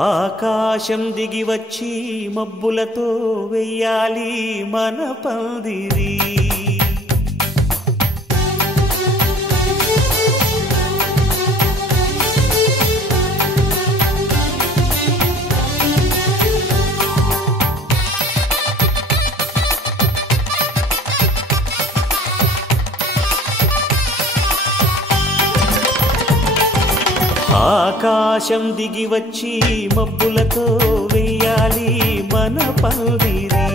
ఆకాశం దిగి వచ్చి మబ్బులతో వెయ్యాలి మన పందిరి. ఆకాశం దిగి వచ్చి మబ్బులతో వెయ్యాలి మన పందిరి.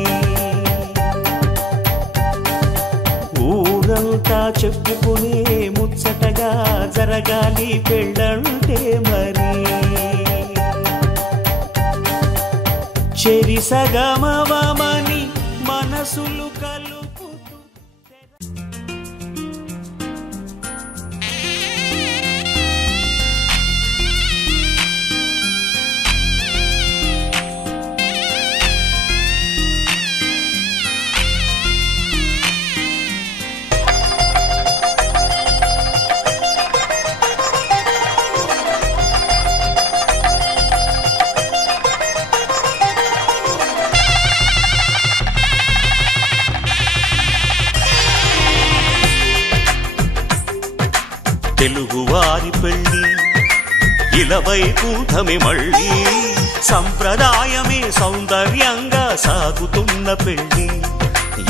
ఊరంతా చెప్పుకునే ముచ్చటగా జరగాలి పెళ్ళంటే మరి. చెరిసగమవమని మనసులు కలుపుతూ తెలుగువారి పెళ్ళి ఇలవైకుంఠమే మళ్ళీ. సంప్రదాయమే సౌందర్యంగా సాగుతున్న పెళ్ళి,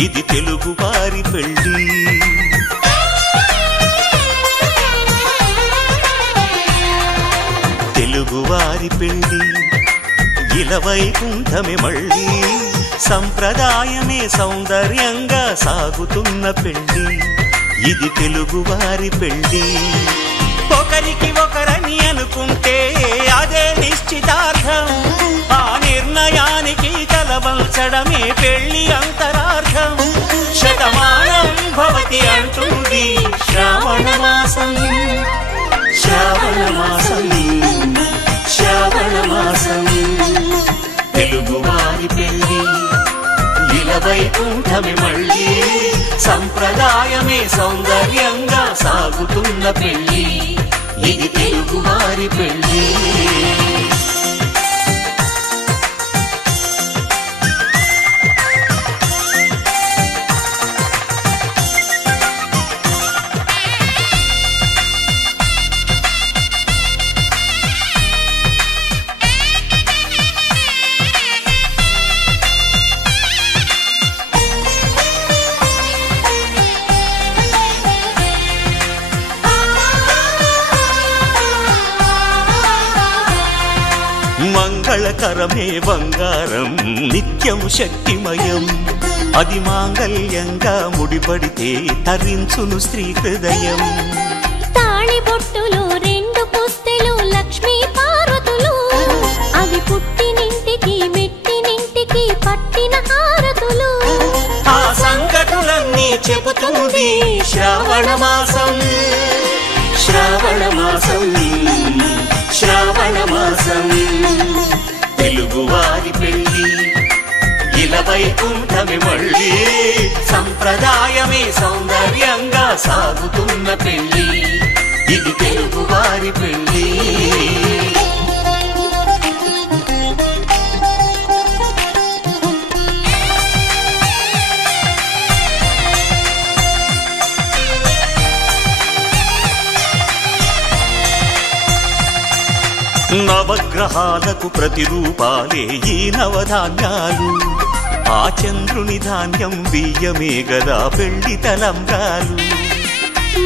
ఇది తెలుగువారి పెళ్ళి. తెలుగువారి పెళ్ళి ఇలవైకుంఠమే మళ్ళీ. సంప్రదాయమే సౌందర్యంగా సాగుతున్న పెళ్ళి, ఇది తెలుగువారి పెళ్ళి. ఒకరికి ఒకరని అనుకుంటే అదే నిశ్చితార్థం, ఆ నిర్ణయానికి తలవంచడమే పెళ్లి అంతరార్థం. శతమానం భవతి అంటుంది శ్రావణ మాసం, శ్రావణ మాసం, శ్రావణ మాసం. తెలుగువారి పెళ్ళి ఇలవైకుంఠమే మళ్ళీ. సంప్రదాయమే సౌందర్యంగా సాగుతున్న పెళ్ళి, ఇది తెలుగువారి పెళ్ళి. మంగళకరమే బంగారం నిత్యం శక్తిమయం, అది మాంగళ్యంగా ముడిపడితే తరించును స్త్రీ హృదయం. తాళిబొట్టులు రెండు పుస్తెలు లక్ష్మీ పార్వతులు, అవి పుట్టినింటికి మెట్టినింటికి పట్టిన హారతులు. ఆ సంగతులన్నీ చెబుతుంది శ్రావణ మాసం, శ్రావణ మాసం, శ్రావణ మాసం. తెలుగువారి పెళ్ళి ఇలవైకుంఠమే మళ్ళీ. సంప్రదాయమే సౌందర్యంగా సాగుతున్న పెళ్ళి, ఇది తెలుగువారి పెళ్ళి. నవగ్రహాలకు ప్రతిరూపాలే ఈ నవధాన్యాలు, ఆ చంద్రుని ధాన్యం బియ్యమే గదా పెళ్లి తలంబ్రాలు.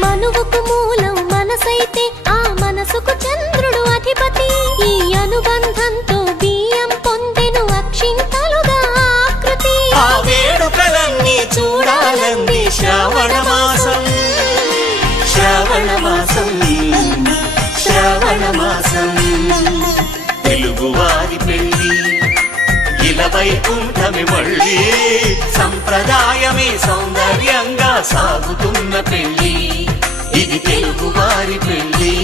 మనువుకు మూలం మనసైతే ఆ మనసుకు చంద్రుడు అధిపతి, ఈ అనుబంధంతో బియ్యం పొందెను అక్షింతలుగా ఆకృతి. ఆ వేడుకలన్నీ చూడాలంది శ్రావణ మాసం, శ్రావణ మాసం, శ్రావణ మాసం. తెలుగువారి పెళ్ళి ఇలవైకుంఠమే మళ్ళీ. సంప్రదాయమే సౌందర్యంగా సాగుతున్న పెళ్ళి, ఇది తెలుగువారి పెళ్ళి.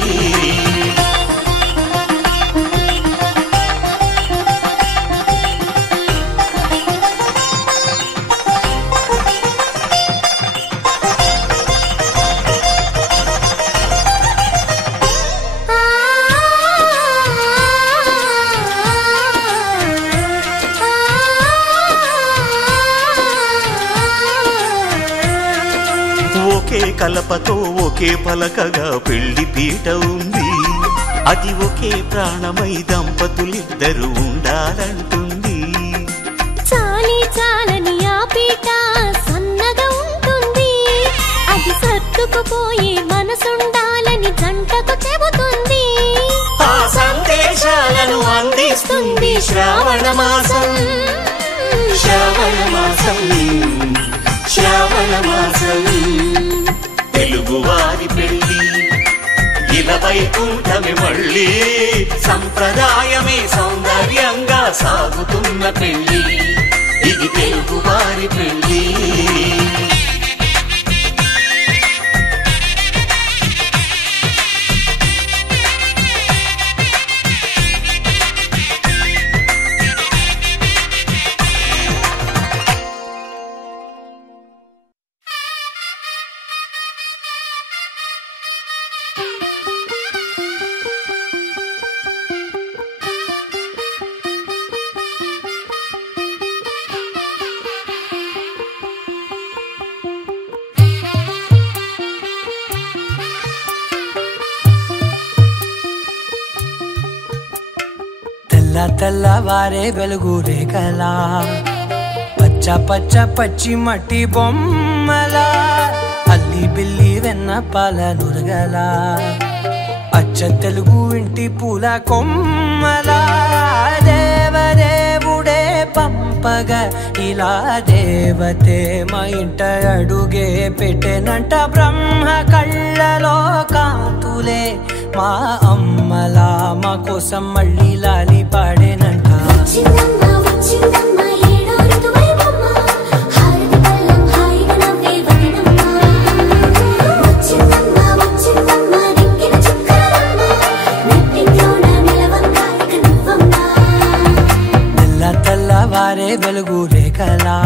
కలపతో ఒకే పలకగా పెళ్లి పీట ఉంది. అది ఒకే ప్రాణమై దంపతులిద్దరు ఉండాలంటుంది. చాలి చాలని ఆ పీట సన్నగా ఉంటుంది. అది సర్దుకుపోయే మనసుండాలని జంటకు చెబుతుంది. ఆ సందేశాలను అందిస్తుంది శ్రావణ మాసం. శ్రావణ మాసం, శ్రావణ మాసం. తెలుగువారి పెళ్లి ఇలా వైకుంఠమే మళ్ళీ. సంప్రదాయమే సౌందర్యంగా సాగుతున్న పెళ్లి. ఇది తెలుగువారి పెళ్లి. తెల్లవారే వెలుగు రేఖలా పచ్చ పచ్చ పచ్చి మట్టి బొమ్మలా అల్లి బిల్లి వెన్న పాల నురగలా అచ్చ తెలుగు ఇంటి పూల కొమ్మలా దేవదేవుడే పంపగా ఇలా దేవతే మా ఇంట అడుగే పెట్టెనంట. బ్రహ్మ కళ్ళలో కాంతులే మా అమ్మలా మా కోసం మళ్ళీ లాలి పాడేనంట. తెల్లవారే వెలుగు రేఖలా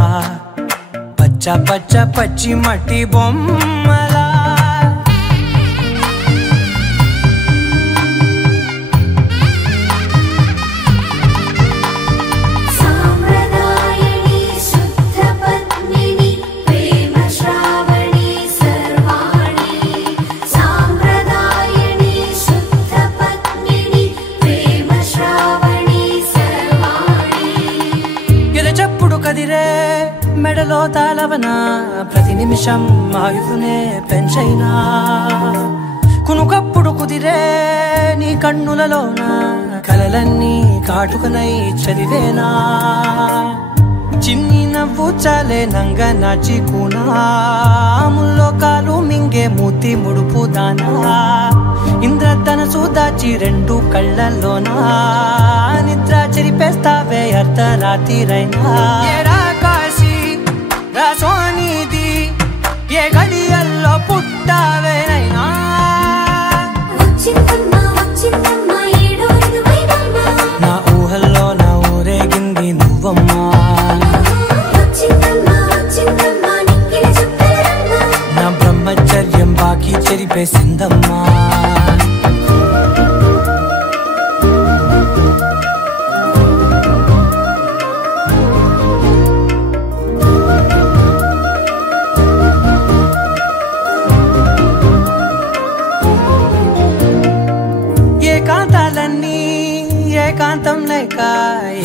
పచ్చ పచ్చ పచ్చి మట్టి బొమ్మలా. మెడలో తాళవన ప్రతి నిమిషం ఆయువునే పెంచైనా కునుకప్పుడు కుదిరే నీ కన్నులలోన కలలన్నీ కాటుకనై చదివేనా. చిన్ని నవ్వు చాలే నంగ నాచి కూనాముల్లో కాలు మింగే మూతి ముడుపు దానా. ఇంద్రధనసు దాచి రెండు కళ్ళల్లోనా నిద్ర చెరిపేస్తావే అర్ధరాత్రిరైనా. సోనిది ఏ గడియల్లో పుట్టావేనైనా. నా ఊహల్లో నా ఊరేగింది నువ్వమ్మా. నా బ్రహ్మచర్యం బాకీ చెరిపేసిందమ్మా. ఏకాంతం లేక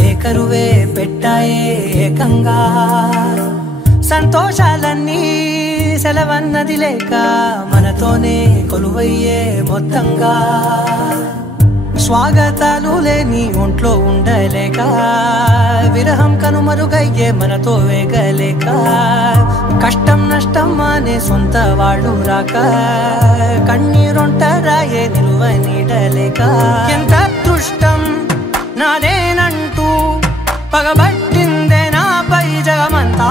ఏకరువే పెట్టాయే ఏకంగా. సంతోషాలన్నీ సెలవన్నది లేక మనతోనే కొలువయ్యే మొత్తంగా. స్వాగతాలు లేని ఒంట్లో ఉండలేక విరహం కనుమరుగయ్యే మనతో వేగలేక. కష్టం నష్టం అనే సొంత వాళ్ళు రాక కన్నీరొంటరాయే నిలువ నీడలేక. ఎంత అదృష్టం నాదేనంటూ పగబట్టిందే నాపై జగమంతా.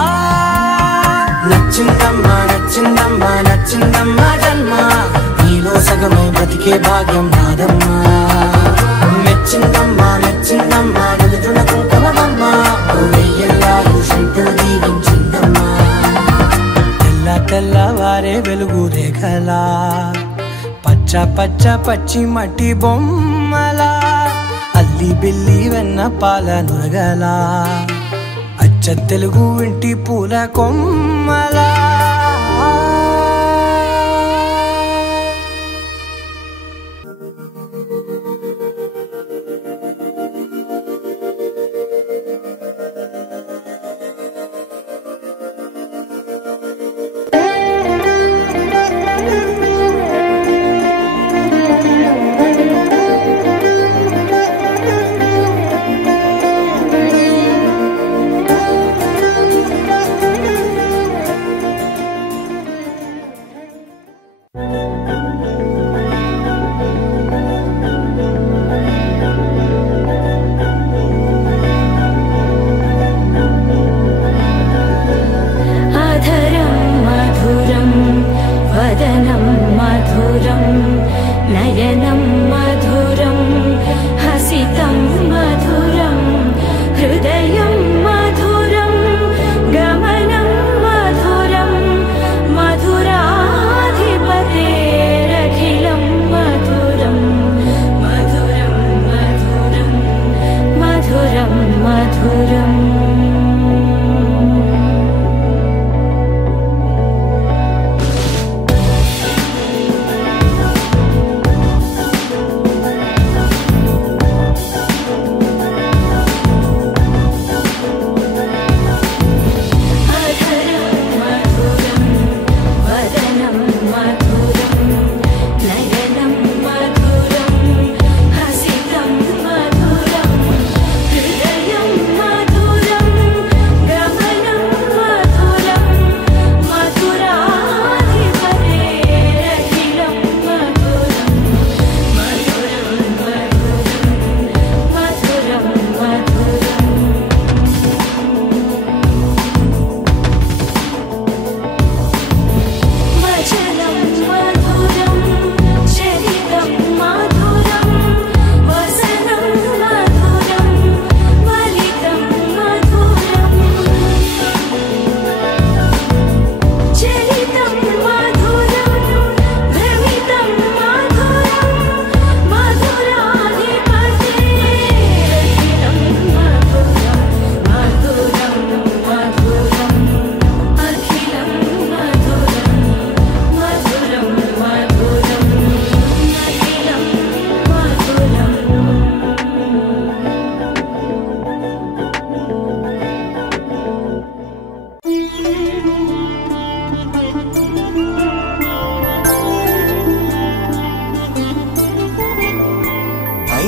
నచ్చిందమ్మా నచ్చిందమ్మా నచ్చిందమ్మా జన్మ నీలో సగమై బ్రతికే భాగ్యం నాదమ్మా. మెచ్చిందమ్మా మెచ్చిందమ్మా నిలుచున్న కుంకుమమ్మా వెయ్యల్లాలు శంకులు దీవించిందమ్మా. తెల్లవారే వెలుగు రేఖలా పచ్చ పచ్చ పచ్చి మట్టి బొమ్మలా అల్లి బిల్లి వెన్న పాల నురగలా అచ్చ తెలుగు ఇంటి పూల కొమ్మలా.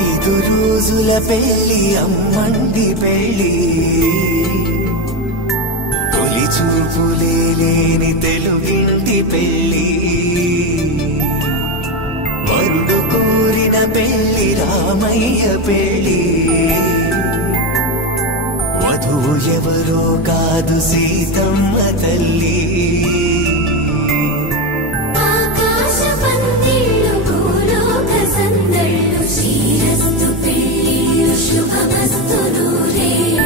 5 రోజుల పెళ్లి అమ్మంది పెళ్లి తొలి చూపులే లేని తెలుగింటి పెళ్లి వరుడు కోరిన పెళ్లి రామయ్య పెళ్లి వధువు ఎవరో కాదు సీతమ్మ తల్లి ఆకాశ పందిళ్ళు భూలోక సందళ్ళు శ్రీరస్తు పెళ్లిళ్ళు శుభమస్తు నూరేళ్ళు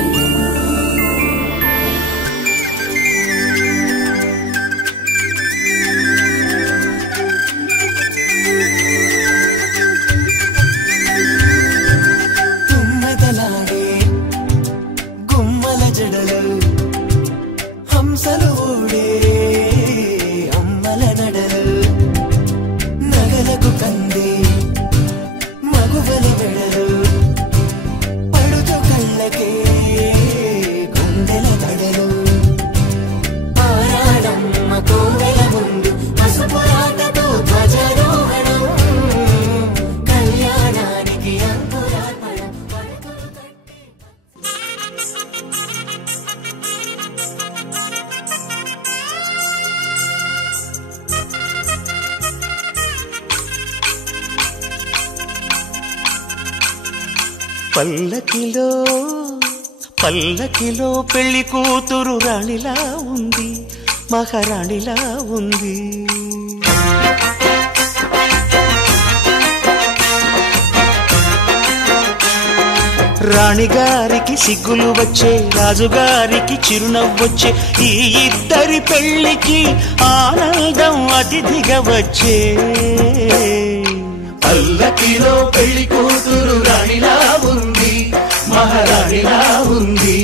తుమ్మెదలాడే గుమ్మల జడలు హంసలు ఓడే అమ్మల నడలు నగలకు కందే మగువల వెడలు పడుతు కళ్ళకే గుండెల తడలు ఆరాడమ్మ కోవెల ముందు పసుపు రాతతో ధ్వజారోహణం కళ్యాణానికి అంకురార్పణం పడకలు కట్టి పల్లకిలో పల్లకిలో పెళ్లి కూతురు రాణిలా ఉంది, మహారాణిలా ఉంది. రాణిగారికి సిగ్గులు వచ్చే, రాజుగారికి చిరునవ్వొచ్చే, ఈ ఇద్దరి పెళ్లికి ఆనందం అతిథిగా వచ్చే. పల్లకిలో పెళ్లి కూతురు రాణిలా ఉంది, మహారాణిలా ఉంది.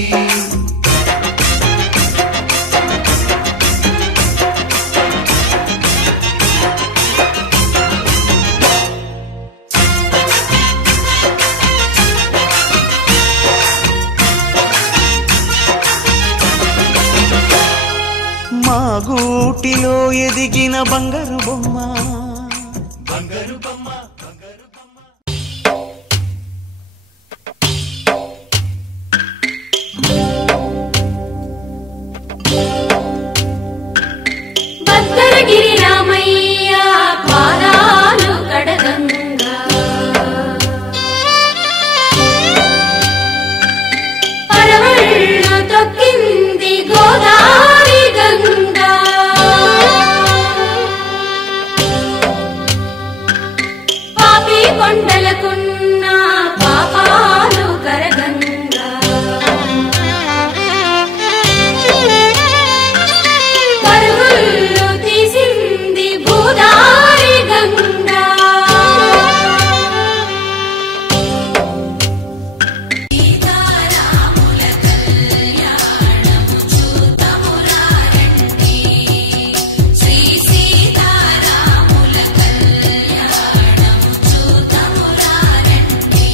మా గూటిలో ఎదిగిన బంగారు బొమ్మ, బంగారు బొమ్మ, బంగారు బొమ్మ. భద్రగిరి రామయ్య పాదాలు కడగంగా పరవళ్ళు తొక్కింది గోదావరి గంగా. పాపి కొండలకున్న పాపాలు కరగంగా పరుగులు తీసింది భూదారి గంగా. సీతారాముల కళ్యాణము చూతమురారండి, శ్రీ సీతారాముల కళ్యాణము చూతమురారండి.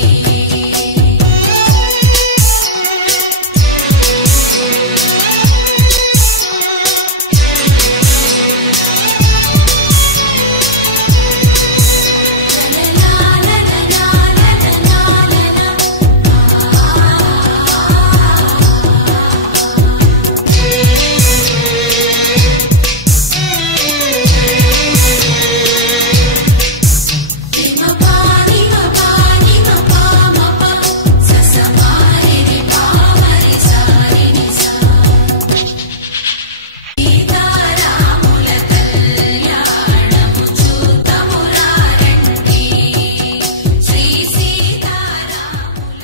సీతారాముల కళ్యాణము చూతమురారండి, శ్రీ సీతారాముల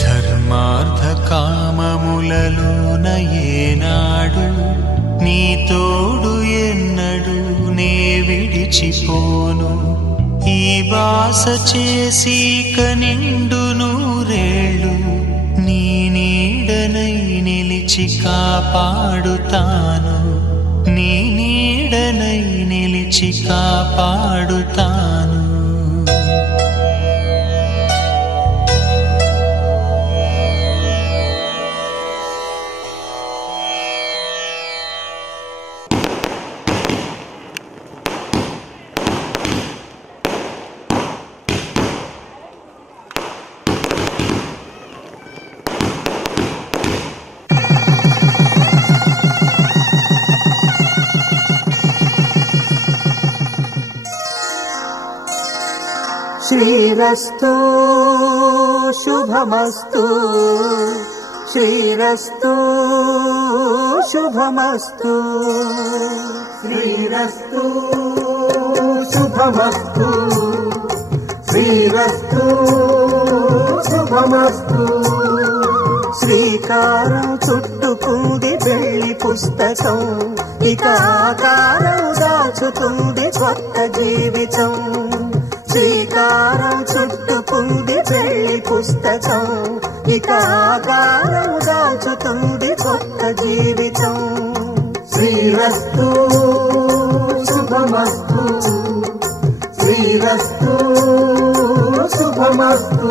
ధర్మార్థ కామములలోన ఏనాడు నీ తోడు ఎన్నడు నే విడిచిపోను. ఈ బాస చేసి కనిండు నూరేళ్ళు నీ నీడనై నిలిచి కాపాడుతాను. పిలిచి కాపాడుతాను. శ్రీరస్తు శుభమస్తు, శ్రీరస్తు శుభమస్తు, శ్రీరస్తు శుభమస్తు, శ్రీరస్తు శుభమస్తు. శ్రీకారం చుట్టుకుంది పెళ్లి పుస్తకం, ఇక ఆకారం దాచుతుంది కొత్త జీవితం. శ్రీకారం చుట్టుకుంది పెళ్లి పుస్తకం, ఇక ఆకారం దాచుతుంది కొత్త జీవితం. శ్రీరస్తు శుభమస్తు, శ్రీరస్తు శుభమస్తు.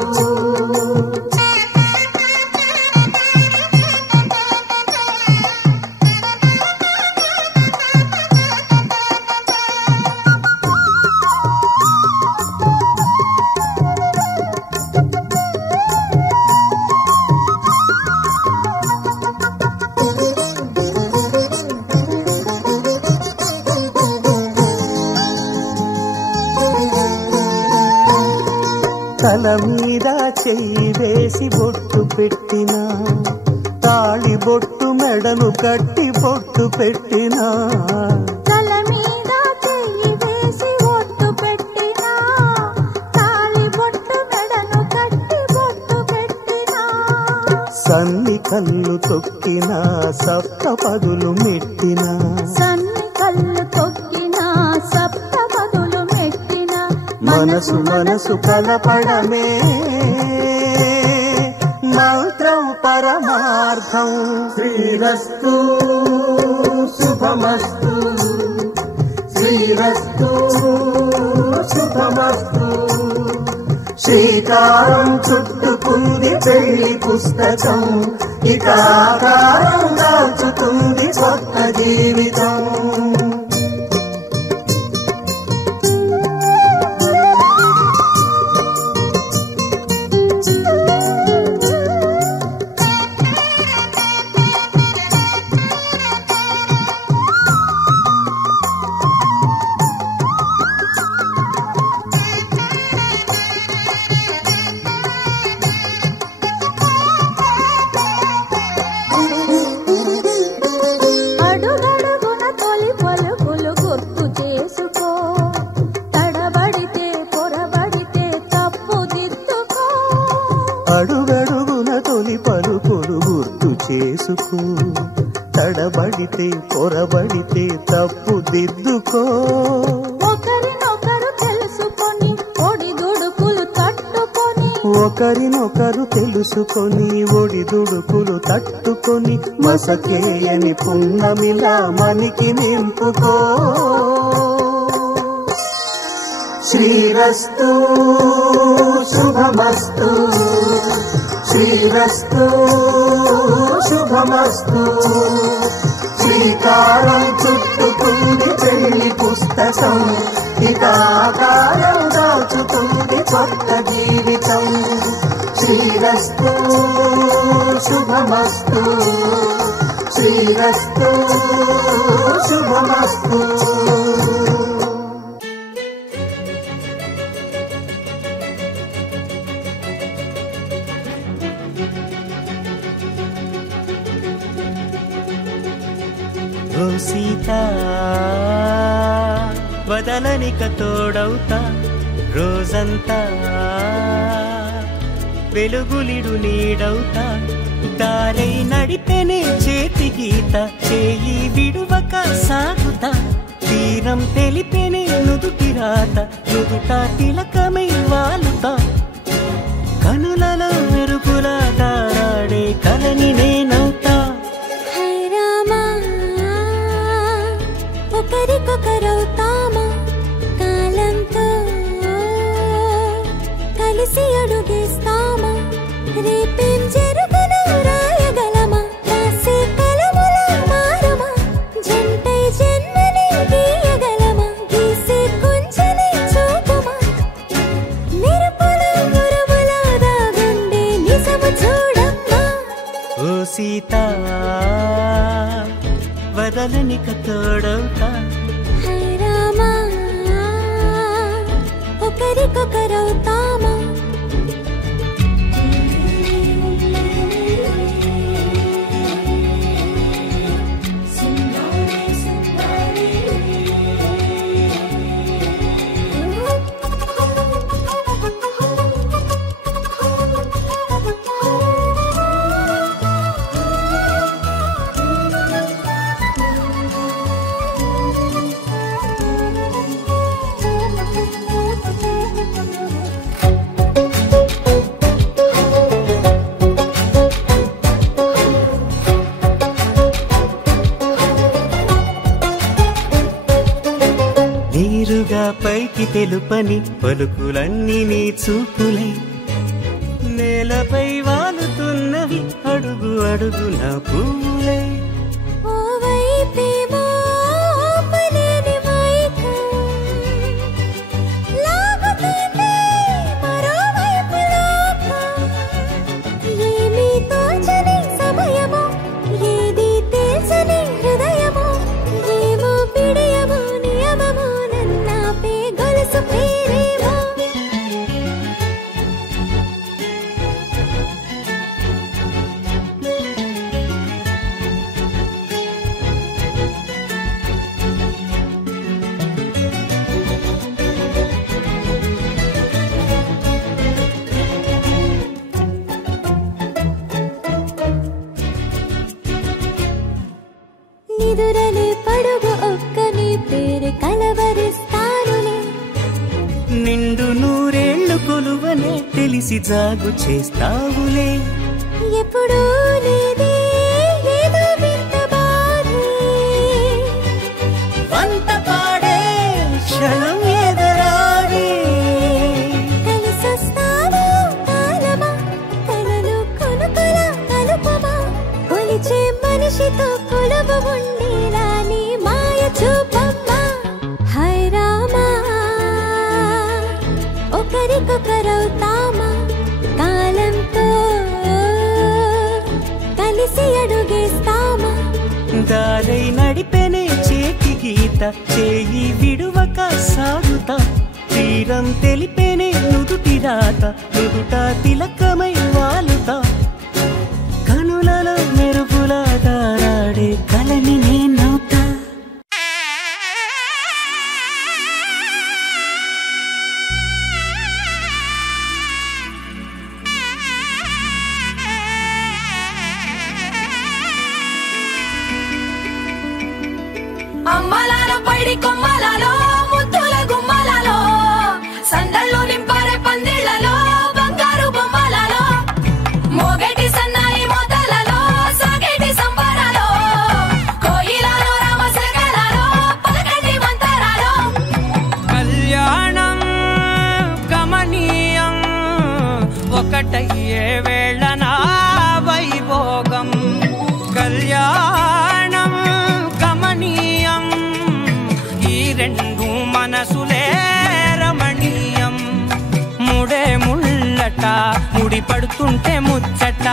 తల మీద చెయ్యి వేసి బొట్టు పెట్టినా, తాళి బొట్టు మెడను కట్టి బొట్టు పెట్టినా, తల మీద చెయ్యి వేసి బొట్టు పెట్టినా, తాళి బొట్టు మెడను కట్టి బొట్టు పెట్టినా, సన్ని కళ్ళు తొక్కినా సప్త పదులు మెట్టినా, సన్ని కళ్ళు తొక్కినా సప్త పదులు మెట్టినా, మనసు మనసు కలపడమే మంత్రం పరమార్థం. శ్రీరస్తు శుభమస్తు, శ్రీరస్తు శుభమస్తు. శ్రీకారం చుట్టుకుంది పెళ్లి పుస్తకం, ఇక ఆకారం దాచుతుంది కొత్త జీవితం. అడుగడుగున తొలి పలుకులు గుర్తు చేసుకో, తడబడితే పొరబడితే తప్పు దిద్దుకో. అడుగడుగున తొలి పలుకులు గుర్తు చేసుకో, తడబడితే పొరబడితే తప్పు దిద్దుకో. ఒకరినొకరు తెలుసుకొని ఒడిదుడుకులు తట్టుకొని, ఒకరినొకరు తెలుసుకొని ఒడిదుడుకులు తట్టుకొని, మసకేయని పున్నమిలా మనికి నింపుకో. శ్రీరస్తు శుభమస్తు, శ్రీరస్తు శుభమస్తు. శ్రీకారం చుట్టుకుంది పెళ్లి పుస్తకం, ఇక ఆకారం దాచుతుంది కొత్త జీవితం. శ్రీరస్తు శుభమస్తు, శ్రీరస్తు శుభమస్తు. ఓ సీత వదలనిక తోడవుతా, రోజంతా వెలుగులిడు నీడవుతా, దారై నడిపెనే చేతి గీత, చేయి విడువక సాగుతా, తీరం తెలిపెనే నుదుటి రాత, నుదుట తిలకమై వాలుతా, కనులలో మెరుపులా తారాడే కలని నేనవుతా. హై రామా ఒకరికొకరవుతామా, వదలనిక తోడవుతా. హై రామా ఒకరికొకరవుతామా నీరుగా పైకి తెలుపని పలుకులన్నీ నీ చూపులై నేలపై వాలుతున్నవి అడుగు అడుగున పువ్వులై. ఓవైపేమో ఆపలేని మైకం లాగుతుంది మరోవైపు లోకం. ఏమీ తోచని సమయమో ఏది తెలుసని హృదయమో ఏమో పిడియమో నియమమో నన్నాపే గొలుసు పేరేమో. నిదురలే పడుగు ఒక్క నీ పేరు కలవరిస్తానులే. నిండు నూరేళ్లు కొలువనే తెలిసి జాగు చేస్తావులే. ఎప్పుడూ లేదే ఏదో వింత బాధే వంత పాడే క్షణం ఎదరాడే. కలిసొస్తావో కాలమా కలలు కొనుకల కలుపమా కొలిచే మనిషితో కొలువు ఉండేలా నీ మాయ చూపమ్మా. హై రామా ఒకరికొకరవుతామా కాలంతో కలిసి అడుగేస్తామా. దారై నడిపెనే చేతి గీత చేయి విడువక సాగుతా. తీరం తెలిపెనే నుదుటి రాత నుదుట తిలకమై వాలుతా. కనులలో మెరుగుల దారాడే కలని నేనవుతా. అమ్మలాల పైడి కొమ్మలలో ముద్దుల గుమ్మలలో సందళ్ళు నింపారే పందిళ్లలో బంగారు బొమ్మలలో మోగేటి సన్నాయి మోతలలో సాగేటి సంబరాలో కోయిలలో రామశకలలో పలకటి మంతరాలో. కళ్యాణం గమనీయం ఒకటయ్యే వేళ నా వైభోగం. కళ్యాణం గమనీయం ఈ రెండు మనసులే రమణీయం. ముడే ముళ్ళట ముడి పడుతుంటే ముచ్చట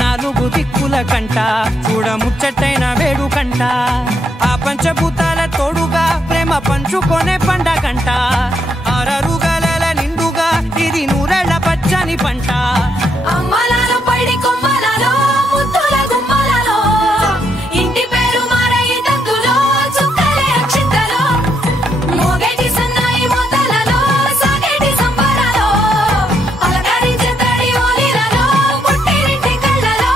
నాలుగు దిక్కుల కంట చూడ ముచ్చటైన వేడుకంట. ఆ పంచభూతాల తోడుగా ప్రేమ పంచుకొనే పండగంట. అరరుగల నిండుగా ఇది నూరెళ్ళ పచ్చని పంట. అమ్మలాల పైడి కొమ్మలలో ముద్దుల గుమ్మలలో ఇంటి పేరు మారయి తందులో చుక్కలే అక్షింతలో మోగేటి సన్నాయి మోతలలో సాగేటి సంబరాలో పలకరించే తడి ఓలిలలో పుట్టినింటి కళ్ళలో.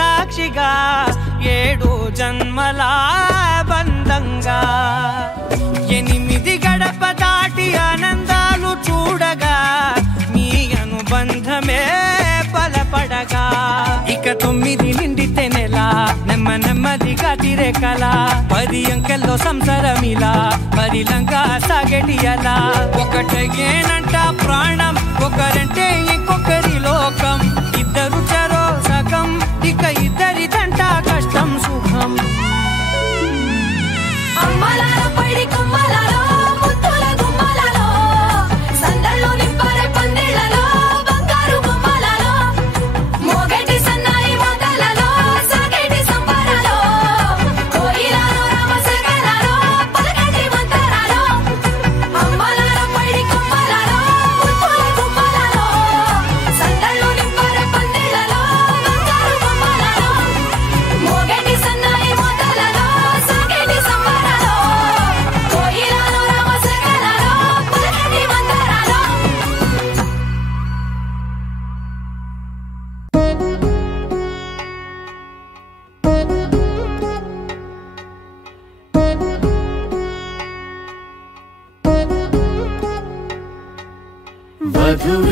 సాక్షిగా 7 జన్మల బంధంగా 8 గడప దాటి ఆనందాలు చూడగా మీ అనుబంధమే బలపడగా ఇక 9 నిండితే నెల నెమ్మదిగా తిరేకల 10 అంకెల్లో సంసారమిలా పరిలంగా సాగేటి అలా ఒకటేనంట ప్రాణం ఒకరంటే ఇంకొకరి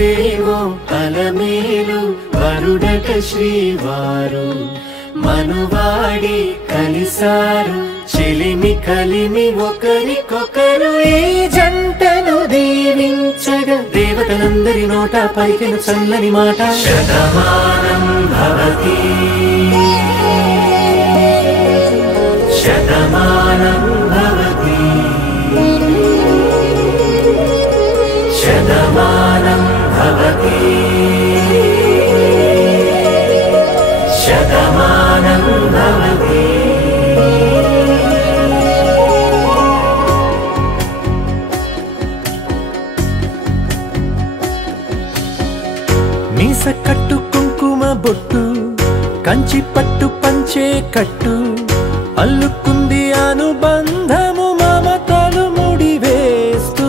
నువ్వేమో అలమేలు వరుడట శ్రీవారు మనువాడి కలిసారు చెలిమి కలిమి ఒకరికొకరు ఈ జంటను దీవించగా దేవతలందరి నోట పలికిన చల్లని మాట శతమానం భవతి శతమానం భవతి శతమానం భవతి శతమానం భవతి. మీస కట్టు కుంకుమ బొట్టు కంచి పట్టు పంచే కట్టు అల్లుకుంది అనుబంధము మమతలు ముడివేస్తూ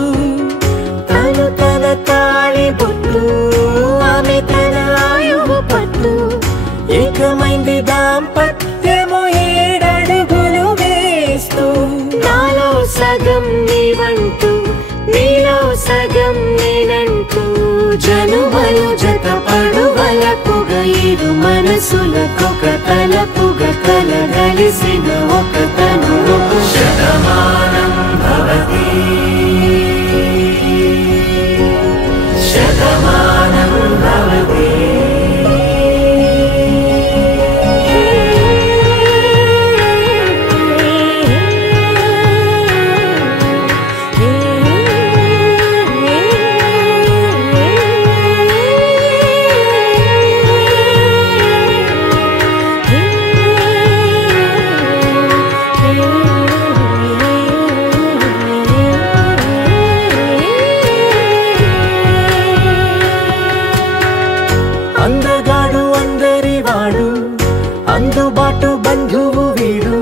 తను తన తాళి బొట్టు ఆమె తన ఆయువు పట్టు ఏకమైంది దాంపత్యము 7 అడుగులు వేస్తూ నాలో సగం నీవంటూ నీలో సగం నేనంటూ జనుమలు జతపడు వలపుగ ఇరు మనసులకొక తలపుగ కలగలిసిన ఒక తను శతమానం భవతి శతమానం భవతి. అందగాడు అందరి వాడు అందుబాటు బంధువు వీడు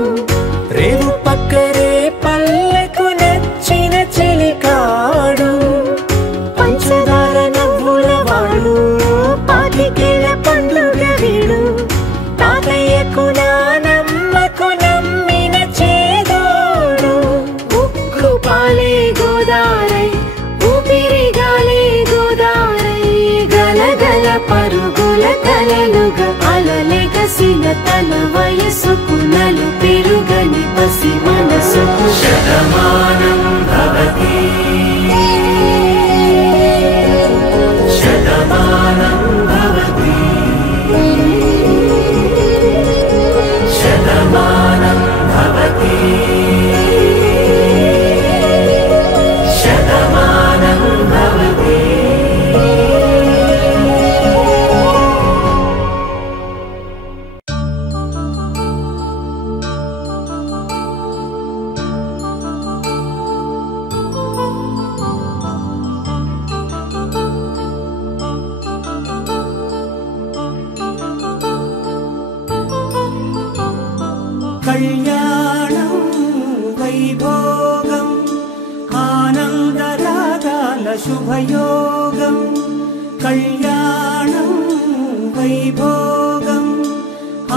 రేవు పక్కరే పల్లెకు నచ్చిన చెలికాడు పంచదార నవ్వుల వాడు పాతికేళ్ల పండుగ వీడు తాతయ్యకు నానమ్మకు నమ్మిన చేదోడు ఉక్కు పాలే గోదారై ఊపిరిగాలే గోదారై గలగల పరుగుల కలలుగా అలలెగసిన తన వయసుకు నలు పెరుగని పసి మనసుకు శతమానం భవతి శతమానం భవతి శతమానం భవతి శతమానం భవతి. కళ్యాణం వైభోగం ఆనందరాగాల శుభయోగం కళ్యాణం వైభోగం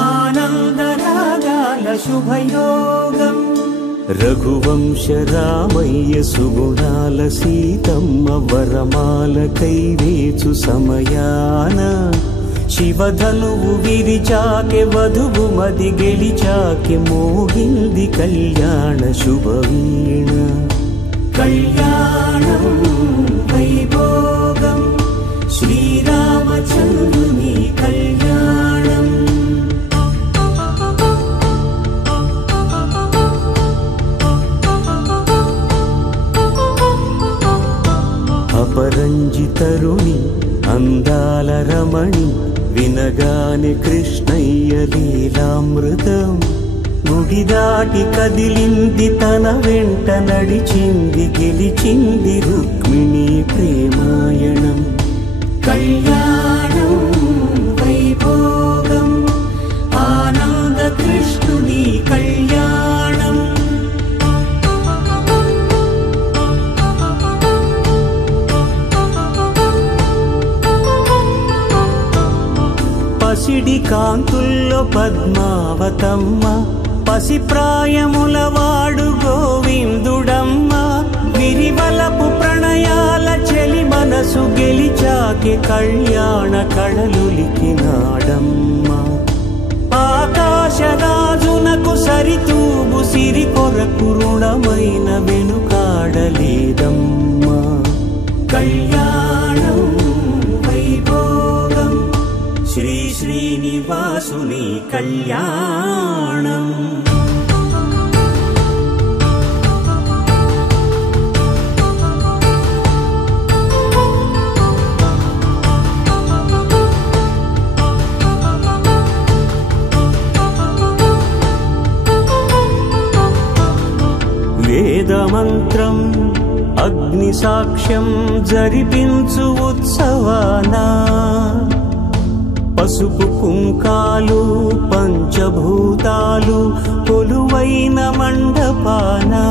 ఆనందరాగాల శుభయోగం రఘువంశ రామయ్య సుగుణాల సీతమ్మ వరమాల కైవేచు సమయాన శివధనువు విరిచాకె వధువు మది గెలిచాకె మోగింది కళ్యాణ శుభవీణ కళ్యాణం వైభోగం శ్రీరామచంద్రుని కళ్యాణం అపరంజి తరుణి అందాల రమణి వినగానే కృష్ణయ్య లీలామృతం గుడి దాటి కదిలింది తన వెంట నడిచింది గెలిచింది రుక్మిణి ప్రేమాయణం కళ్యాణం వైభోగం ఆనంద కృష్ణుని కళ్యాణం పసిడి కాంతుల్లో పద్మావతమ్మ పసి ప్రాయముల వాడు గోవిందుడమ్మ విరివలపు ప్రణయాల చెలి మనసు గెలిచాకే కళ్యాణ కళలులికినాడమ్మా ఆకాశరాజునకు సరితూబు సిరి కొరకు రుణమైన వెనుకాడలేదమ్మా కళ్యాణం వైభోగం శ్రీ శ్రీనివాసుని కళ్యాణం వేదమంత్రం అగ్ని సాక్ష్యం జరిపించు ఉత్సవానా పసుపు కుంకాలు పంచభూతాలు కొలువైన మండపానా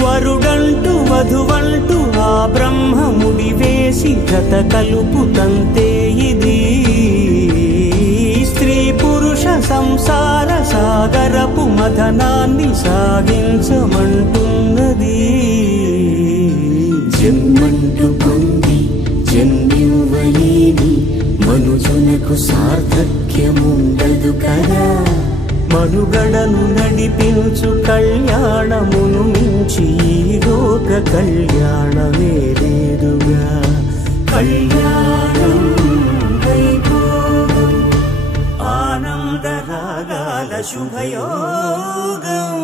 వరుడంటూ వధువంటూ ఆ బ్రహ్మముడి వేసి జత కలుపుతంతే ఇది స్త్రీ పురుష సంసార సాగరపు మథనాన్ని సాగించమంటున్నది జన్మంటూ పొంది జన్మివ్వలేని మనుజునకు సార్థక్యముండదు కదా మనుగడను నడిపించు కళ్యాణమును మించి లోక కళ్యాణమే లేదుగా కళ్యాణం వైభోగం ఆనందరాగాల శుభయోగం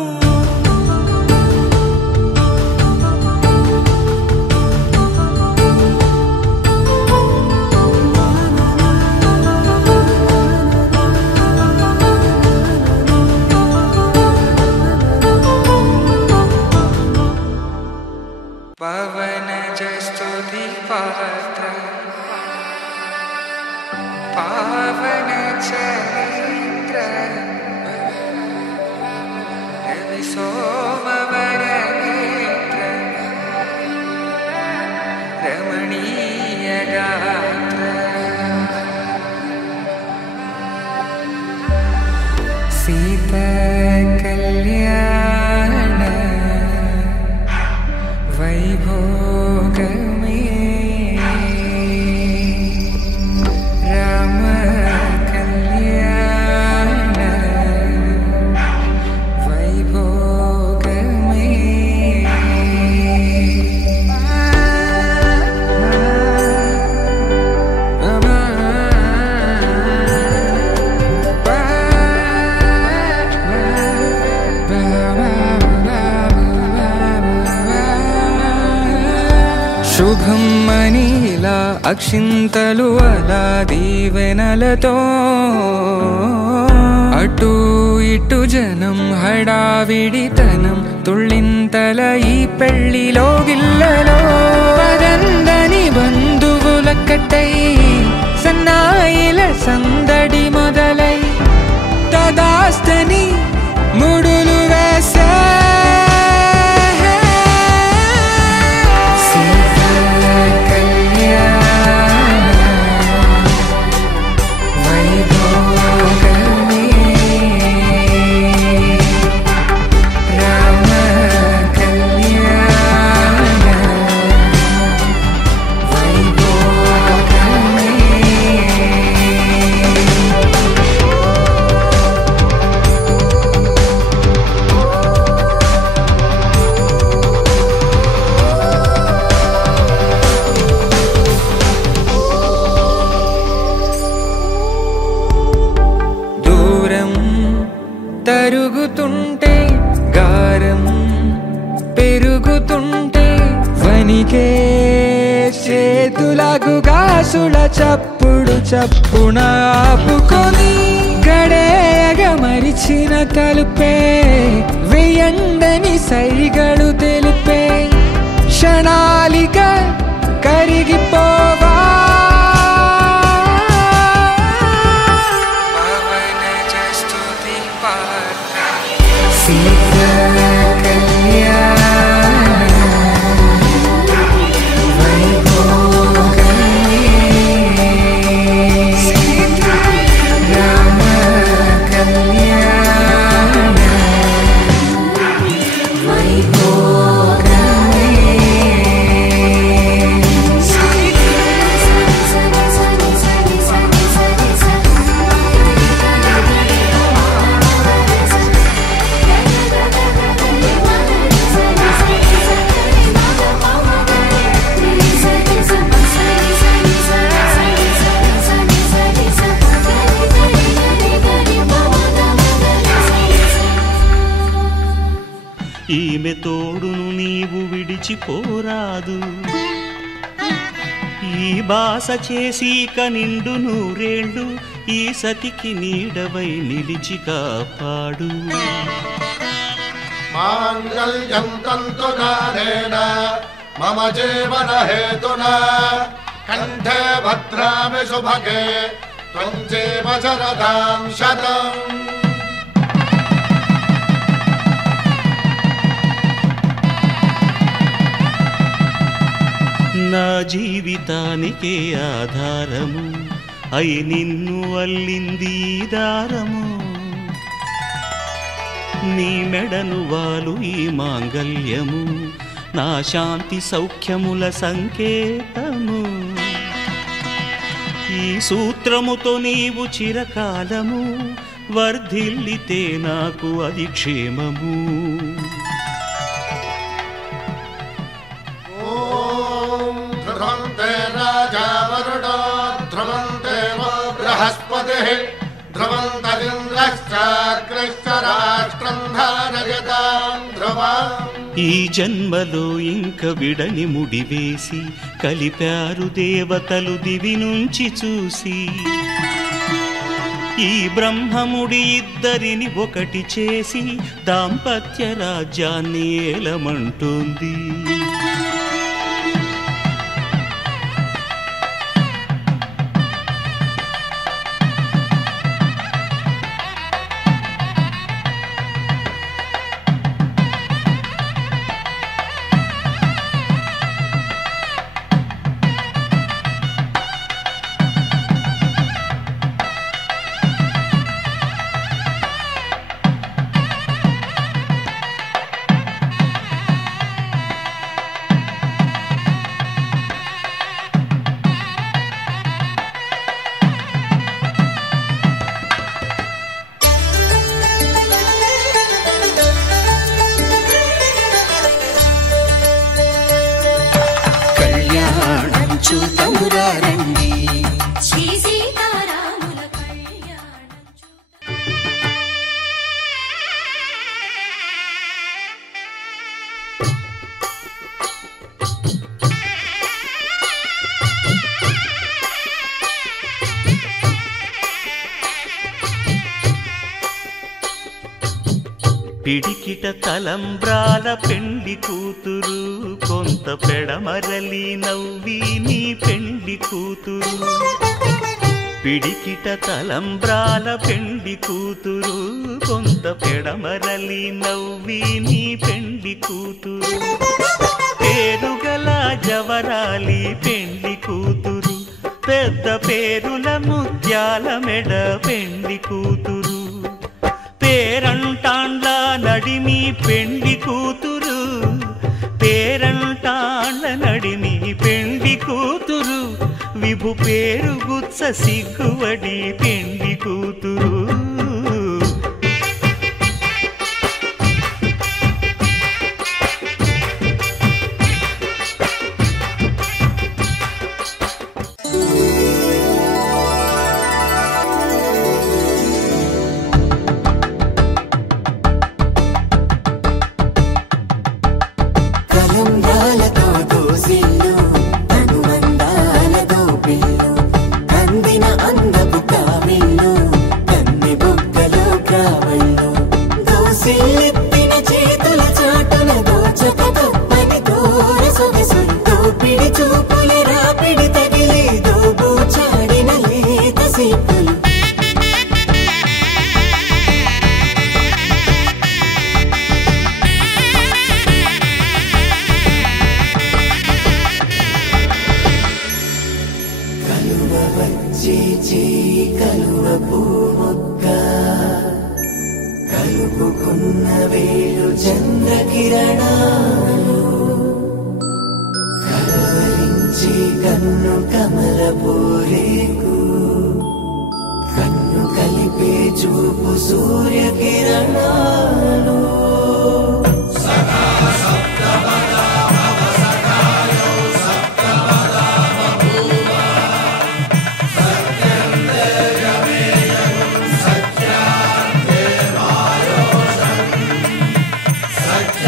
పవన జస్తుతి పాత్ర పావన చరిత్ర రవి సోమవర నేత్ర రమణీయ గాత్ర సీత కళ్యాణ వైభోగమే రామ కళ్యాణ వైభోగమే శుభం మనీలా అక్షింతలు అలా దీవెనలతో అటు ఇటు జనం హడావిడితనం తుళ్ళింతల ఈ పెళ్లిలో గిల్లలో పదందని బంధువులక్కటై సన్నాయిల సందడి మొదలై తదాస్తని ముడులు వేసే తరుగుతుంటే గారం పెరుగుతుంటే వనికే చేతులకు గాసుల చప్పుడు చప్పున ఆపుకొని గడేయగ మరిచిన తలుపే వెయ్యండని సైగడు తెలిపే క్షణాలిక కరిగిపోవా ఈమె తోడును నీవు విడిచిపోరాదు. ఈ బాస చేసి నిండు నూరేళ్ళు ఈ సతికి నీడవై నిలిచి కాపాడు. మాంగళ్యం తంతునానేన మమ జీవన హేతునా కంఠే భద్రామి శుభగే త్వం జీవ శరదాం శతం. నా జీవితానికే ఆధారము అయి నిన్ను అల్లింది దారము. నీ మెడను వాలు ఈ మాంగల్యము నా శాంతి సౌఖ్యముల సంకేతము. ఈ సూత్రముతో నీవు చిరకాలము వర్ధిల్లితే నాకు అది క్షేమము. రాజా వరుడో ధ్రువంతే బృహస్పతి ధ్రువంతరింద్రశ్చాగ్రశ్చ రాష్ట్రం ధారయతాం ధ్రువం. ఈ జన్మలో ఇంక విడని ముడివేసి కలిపారు దేవతలు దివి నుంచి చూసి. ఈ బ్రహ్మముడి ఇద్దరిని ఒకటి చేసి దాంపత్య రాజ్యాన్ని ఏలమంటుంది. పిడికిట తలంబ్రాల పెండ్లి కూతురు కొంత పెడమరలి నవ్వి నీ పెండ్లి కూతురు. పిడికిట తలంబ్రాల పెండ్లి కూతురు కొంత పెడమరలి నవ్వి నీ పెండ్లి కూతురు. పేరుగల జవరాలి పెండ్లి కూతురు పెద్ద పేరుల ముత్యాల మెడ పెండ్లి కూతురు. పేరంటాండ్ల నడిమి పెండ్లి కూతురు పేరంటాండ్ల నడిమి పెండ్లి కూతురు. విభు పేరు గుత్స సిగ్గువడి పెండ్లి కూతురు. కలుపుకున్న వేలు చంద్రకిరణాలు కలవరించి కన్ను కమలపూరేకు కన్ను కలిపే చూపు సూర్యకిరణాలు సత్యార్థే వాయోషం సత్య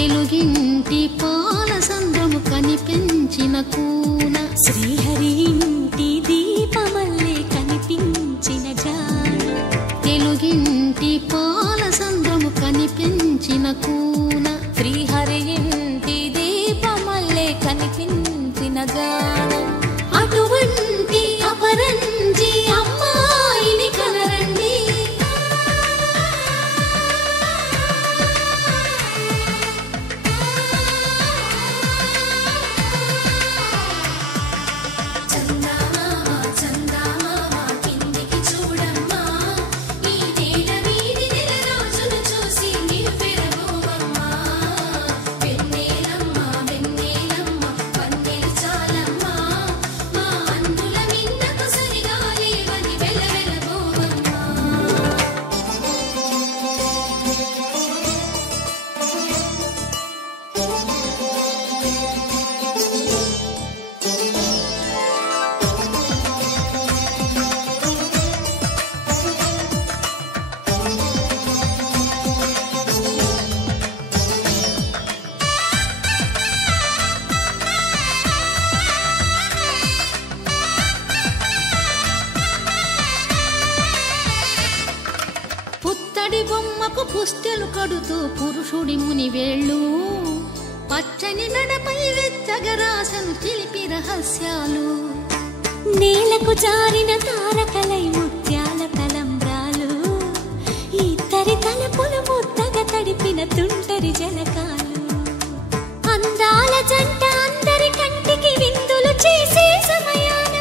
తెలుగింటి పాల సంద్రము కనిపించిన కూన శ్రీహరి ఇంటి దీపమల్లే కనిపించిన జాన తెలుగింటి పాల సంద్రము కనిపించిన కూన శ్రీహరి ఇంటి దీపమల్లే కనిపించిన గానం అటువంటి అపరంజి అమ్మాయిని కనరండి పుత్తడి బొమ్మకు పుస్తెలు కడుతూ పురుషుడి ముని వేళ్ళు పచ్చని నడపై వెచ్చగరాసను చిలిపి రహస్యాలు నేలకు జారిన తారకలై ముత్యాల తలంబ్రాలు ఇద్దరి తలపులు ముద్దగా తడిపిన తుంటరి జలకాలు అందాల జంట అందరి కంటికి విందులు చేసే సమయాన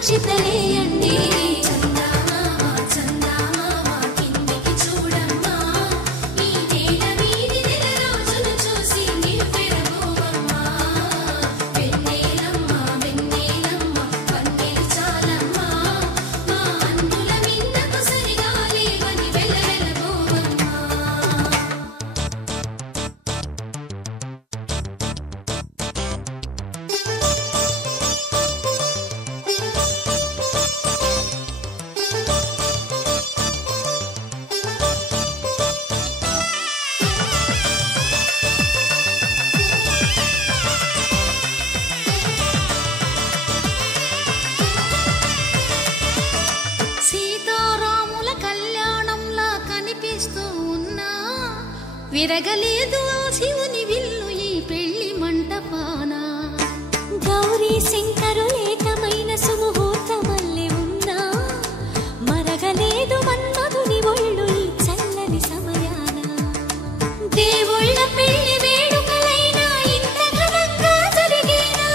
చితలేయండి విరగలేదు శివుని విల్లు ఈ పెళ్లి మంటపాన గౌరీ శంకరులేకమైన సుముహూర్తమల్లె ఉన్నా మరగలేదు మన్మధుని ఒళ్ళు ఈ చల్లని సమయాన దేవుళ్ళ పెళ్లి వేడుకలైనా ఇంత ఘనంగా జరిగేనా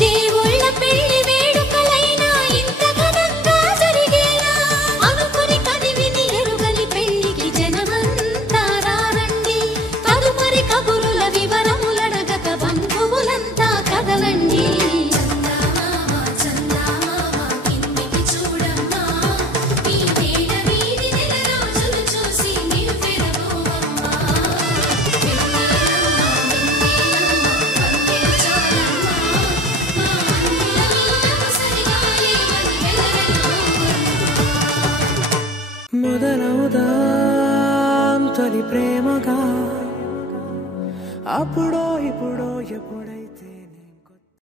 దేవుళ్ళ పెళ్లి వేడుకలైనా ఇంత ఘనంగా జరిగేలా అనుకుని కదివిని ఎరుగని పెళ్లికి జనమంతా రారండి తదుపరి కబురుల వివరములడగక బంధువులంతా కదలండి మొదలవుదాం తొలి ప్రేమగా అప్పుడో ఇప్పుడో ఎప్పుడై